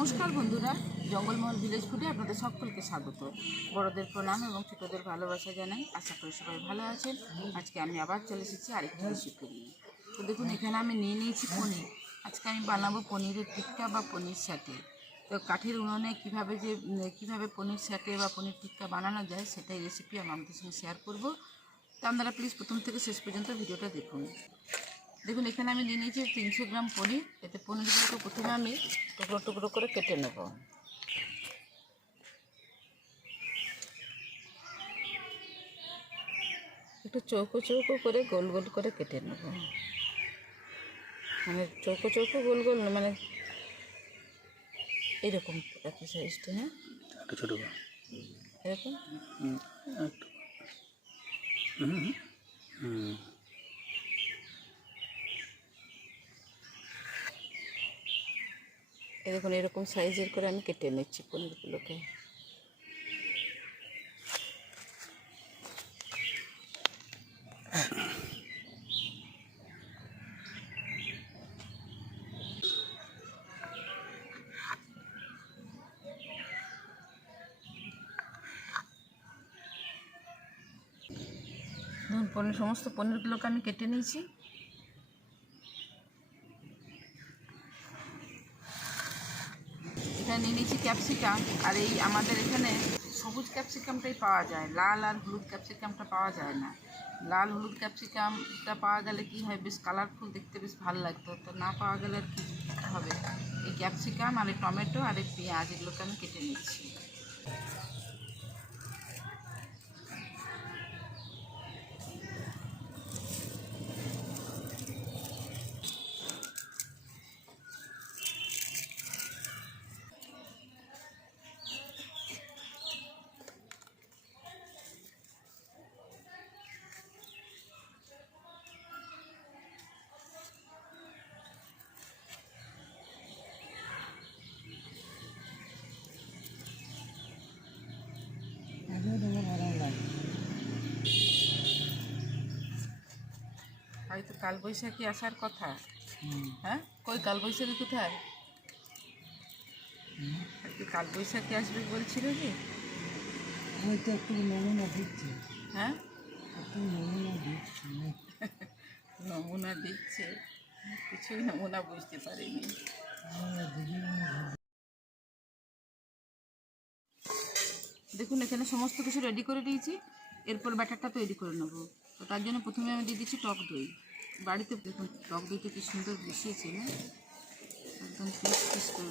নমস্কার বন্ধুরা, জঙ্গলমহল ভিলেজ ফুডে আপনাদের সকলকে স্বাগত। বড়দের প্রণাম এবং ছোটদের ভালোবাসা জানাই। আশা করি সবাই ভালো আছেন। আজকে আমি আবার চলে এসেছি আরেকটি রেসিপি নিয়ে। তো দেখুন, এখানে আমি নিয়ে নিয়েছি পনির। আজকে আমি বানাবো পনিরের টিক্কা বা পনির স্যাটে। তো কাঠের উনুনে কীভাবে পনির স্যাটে বা পনির টিক্কা বানানো যায় সেটাই রেসিপি আমি আপনাদের সঙ্গে শেয়ার করব। তো আপনারা প্লিজ প্রথম থেকে শেষ পর্যন্ত ভিডিওটা দেখুন। দেখুন, এখানে আমি নিয়ে নিয়েছি 300 গ্রাম পনির। এতে পনিরগুলোকে প্রথমে আমি টুকরো টুকরো করে কেটে নেব। একটু চৌকো চৌকো করে গোল গোল করে কেটে নেব। মানে চৌকো চৌকো গোল গোল না, মানে এরকম একই সাইজটা। হ্যাঁ, একটু ছোটো এরকম। দেখুন, এরকম সাইজের করে আমি কেটে নিচ্ছি পনিরগুলোকে। দেখুন, সমস্ত পনিরগুলোকে আমি কেটে নিয়েছি। এখানে নিয়ে নিয়েছি ক্যাপসিকাম। আর এই আমাদের এখানে সবুজ ক্যাপসিকামটাই পাওয়া যায়, লাল আর হলুদ ক্যাপসিকামটা পাওয়া যায় না। লাল হলুদ ক্যাপসিকামটা পাওয়া গেলে কি হয়, বেশ কালারফুল দেখতে, বেশ ভালো লাগতো। তো না পাওয়া গেলে আর কি হবে, এই ক্যাপসিকাম আর এই টমেটো আর এই পেঁয়াজ এগুলোকে আমি কেটে নিচ্ছি। হয়তো কালবৈশাখী আসার কথা। হ্যাঁ, কই কালবৈশাখী কোথায়? আর কি কালবৈশাখী আসবে বলছিল কি? হয়তো একটু নমুনা দিচ্ছে। হ্যাঁ, একটু নমুনা দিচ্ছে। নমুনা দিচ্ছে, কিছুই নমুনা বুঝতে পারিনি। দেখুন, এখানে সমস্ত কিছু রেডি করে দিয়েছি। এরপর ব্যাটারটা তৈরি করে নেব। তো তার জন্য প্রথমে আমি দিয়ে দিচ্ছি টক দই। বাড়িতে দেখুন টক দইটা কি সুন্দর বসিয়েছি না, একদম পিস পিস করে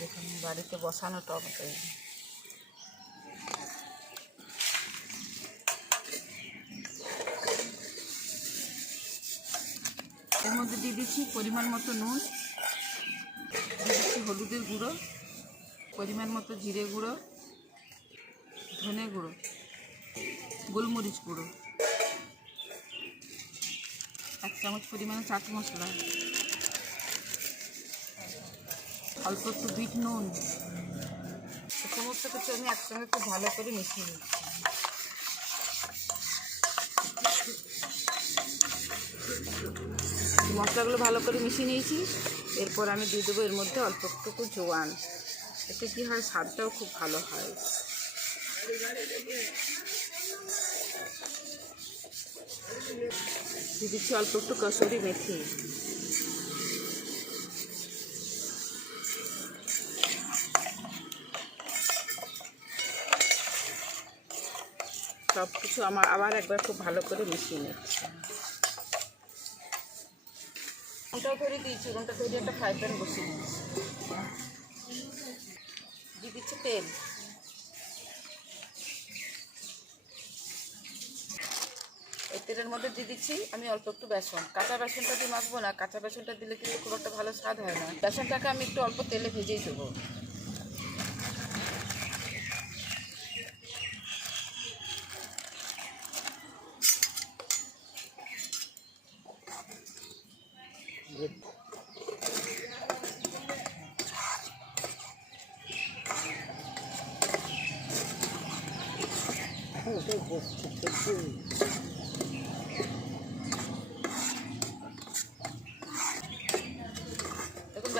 দেখুন, বাড়িতে বসানো টক দই। এর মধ্যে দিয়ে দিচ্ছি পরিমাণ মতো নুন, দিয়ে দিচ্ছি হলুদের গুঁড়ো, পরিমাণ মতো জিরে গুঁড়ো, ধনে গুঁড়ো, গোলমরিচ গুঁড়ো, 1 চামচ পরিমাণে চাট মশলা, অল্প একটু বিট নুন। সমস্ত কিছু আমি একসঙ্গে খুব ভালো করে মিশিয়ে নিচ্ছি। মশলাগুলো ভালো করে মিশিয়ে নিয়েছি। এরপর আমি দিয়ে দেবো এর মধ্যে অল্প একটু জোয়ান। এতে কী হয়, স্বাদটাও খুব ভালো হয়। দিয়ে দিচ্ছি অল্প একটু কসুরি মেথি। সব কিছু আমার আবার একবার খুব ভালো করে মিশিয়ে নিচ্ছি। উনুনটাও ধরে দিয়েছি, উনুনটা ধরে একটা ফ্রাই প্যান বসিয়ে দিচ্ছি। দিয়ে দিচ্ছি তেল। এই তেলের মধ্যে দিয়ে দিচ্ছি আমি অল্প একটু বেসন। কাঁচা বেসনটা দিয়ে মাখবো না, কাঁচা বেসনটা দিলে কিন্তু খুব একটা ভালো স্বাদ হয় না। বেসনটাকে আমি একটু অল্প তেলে ভেজেই দেবো।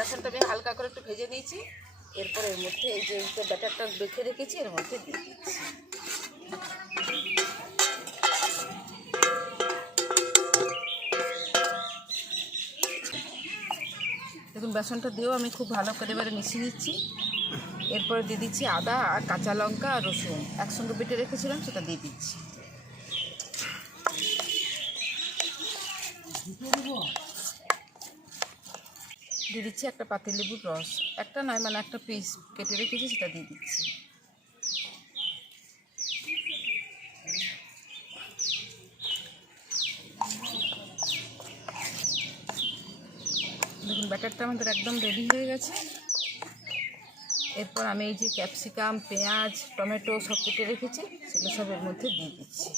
বেসনটা আমি হালকা করে একটু ভেজে নিয়েছি। এরপর এর মধ্যে এই যে ব্যাটারটা বেঁধে রেখেছি এর মধ্যে দিয়ে দিচ্ছি। দেখুন বেসনটা দিয়েও আমি খুব ভালো করে এবারে মিশিয়ে নিচ্ছি। এরপরে দিয়ে দিচ্ছি আদা আর কাঁচা লঙ্কা আর রসুন একসঙ্গে বেটে রেখেছিলাম, সেটা দিয়ে দিচ্ছি। দিয়ে দিচ্ছি একটা পাতিলেবুর রস, একটা নয় মানে একটা পিস কেটে রেখেছি, সেটা দিয়ে দিচ্ছি। দেখুন ব্যাটারটা আমাদের একদম রেডি হয়ে গেছে। এরপর আমি এই যে ক্যাপসিকাম, পেঁয়াজ, টমেটো সব কেটে রেখেছি, সেগুলো সব এর মধ্যে দিয়ে দিচ্ছি।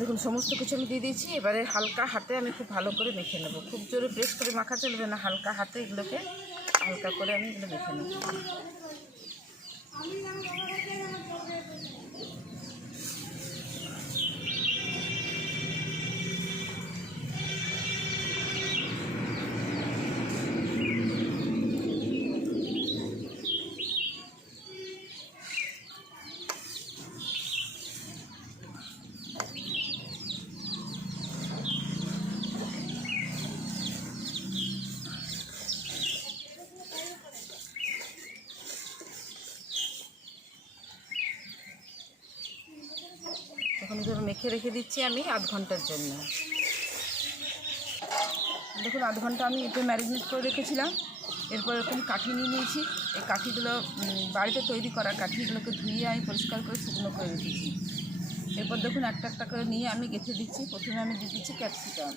দেখুন সমস্ত কিছু আমি দিয়ে দিয়েছি। এবারে হালকা হাতে আমি খুব ভালো করে মেখে নেবো। খুব জোরে প্রেস করে মাখা চলবে না, হালকা হাতে এগুলোকে হালকা করে আমি এগুলো মেখে নেব। এখন এভাবে মেখে রেখে দিচ্ছি আমি আধ ঘন্টার জন্য। দেখুন আধ ঘন্টা আমি এতে ম্যারিনেট করে রেখেছিলাম। এরপর এরকম কাঠি নিয়ে নিয়েছি। এই কাঠিগুলো বাড়িতে তৈরি করা কাঠিগুলোকে ধুয়ে আমি পরিষ্কার করে শুকনো করে রেখেছি। এরপর দেখুন একটা একটা করে নিয়ে আমি গেঁথে দিচ্ছি। প্রথমে আমি দিয়ে দিচ্ছি ক্যাপসিকাম,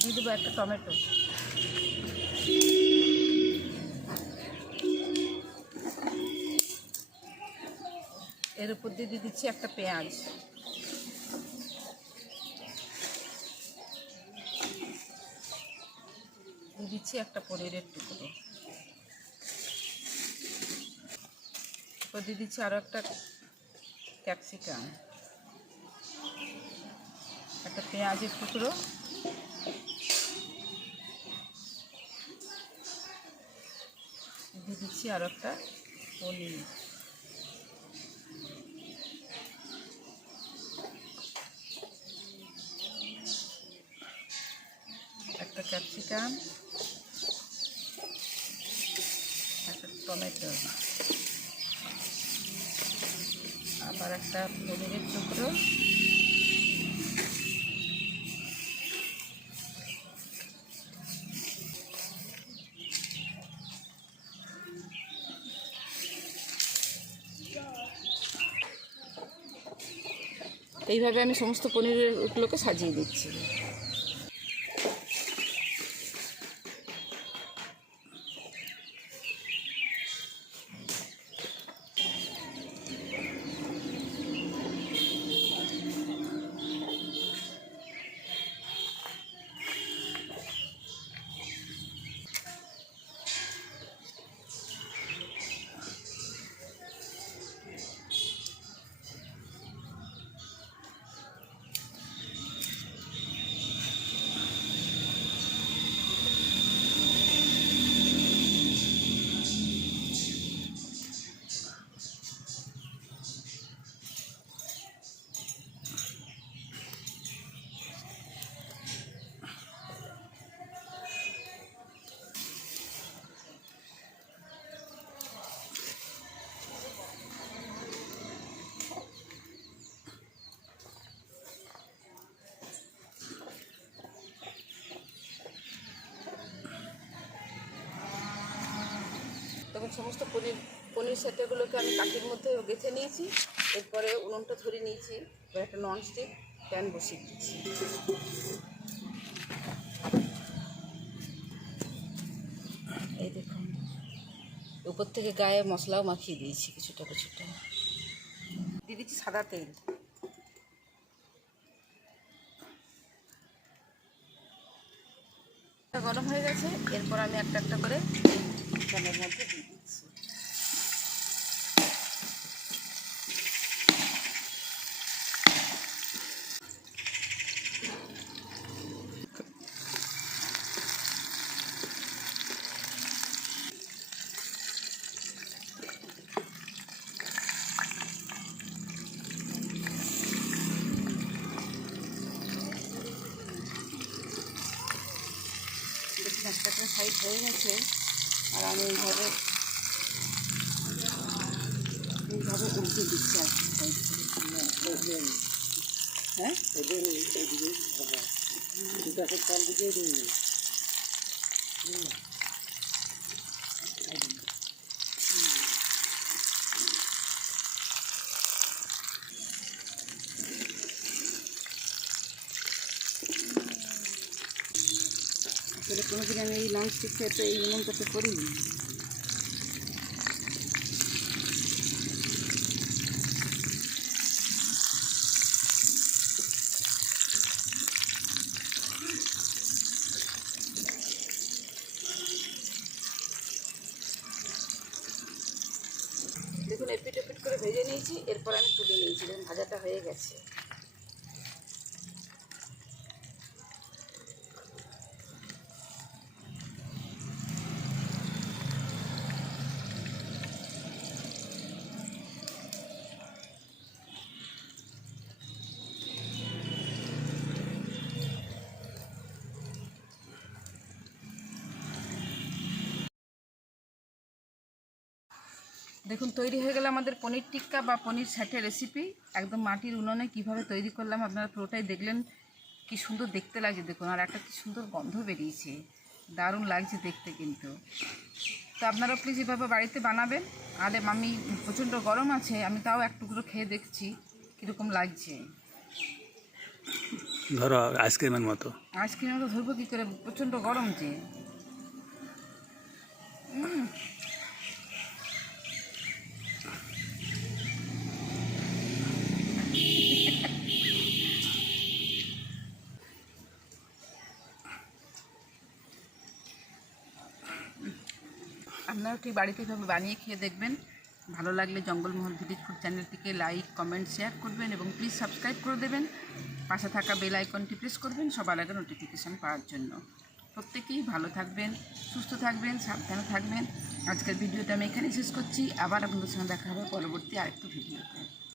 দিয়ে দেবো একটা টমেটো, এর উপর দিয়ে দিচ্ছি একটা পেঁয়াজ, দিয়ে দিচ্ছি একটা পনিরের টুকরো, এরপর দিয়ে দিচ্ছি আরও একটা ক্যাপসিকাম, একটা পেঁয়াজের টুকরো, দিয়ে দিচ্ছি আরও একটা পনির, একটা ক্যাপসিকাম, একটা টমেটো, আবার একটা পনিরের টুকরো, এইভাবে আমি সমস্ত পনিরগুলোকে সাজিয়ে দিচ্ছি। তখন সমস্ত পনির সেটেগুলোকে আমি কাঠির মধ্যে গেঁথে নিয়েছি। এরপরে উনুনটা ধরে নিয়েছি, এবার একটা ননস্টিক প্যান বসিয়ে দিচ্ছি। এই দেখুন উপর থেকে গায়ে মশলাও মাখিয়ে দিয়েছি কিছুটা কিছুটা। দিয়ে দিচ্ছি সাদা তেল, গরম হয়ে গেছে, এরপর আমি একটা একটা করে প্যানের মধ্যে দিয়ে দিচ্ছি। একটা একটা সাইড হয়ে গেছে, আর আমি এইভাবে উল্টে দিচ্ছি আর কি সাইড থেকে। হ্যাঁ, আসলে কোনোদিন আমি এই ননস্টিকটা তো এই উনুনটা তো করিনি। দেখুন এপিট এপিট করে ভেজে নিয়েছি, এরপর আমি তুলে নিয়েছি। দেখুন ভাজাটা হয়ে গেছে। দেখুন তৈরি হয়ে গেল আমাদের পনির টিক্কা বা পনির স্যাটের রেসিপি। একদম মাটির উনুনে কীভাবে তৈরি করলাম আপনারা পুরোটাই দেখলেন। কি সুন্দর দেখতে লাগছে দেখুন, আর একটা কি সুন্দর গন্ধ বেরিয়েছে, দারুণ লাগছে দেখতে কিন্তু। তো আপনারা প্লিজ এভাবে বাড়িতে বানাবেন। আর আমি প্রচণ্ড গরম আছে, আমি তাও এক টুকরো খেয়ে দেখছি কীরকম লাগছে। ধরো আইসক্রিমের মতো। আইসক্রিমের মতো ধরবো কী করে, প্রচণ্ড গরম যে। আপনারাও ঠিক বাড়িতে এভাবে বানিয়ে খেয়ে দেখবেন। ভালো লাগলে জঙ্গলমহল ভিলেজ ফুড চ্যানেলটিকে লাইক, কমেন্ট, শেয়ার করবেন এবং প্লিজ সাবস্ক্রাইব করে দেবেন। পাশে থাকা বেল আইকনটি প্রেস করবেন সবার আগে নোটিফিকেশান পাওয়ার জন্য। প্রত্যেকেই ভালো থাকবেন, সুস্থ থাকবেন, সাবধানে থাকবেন। আজকের ভিডিওটা আমি এখানেই শেষ করছি। আবার আপনাদের সঙ্গে দেখা হবে পরবর্তী আরেকটি ভিডিওতে।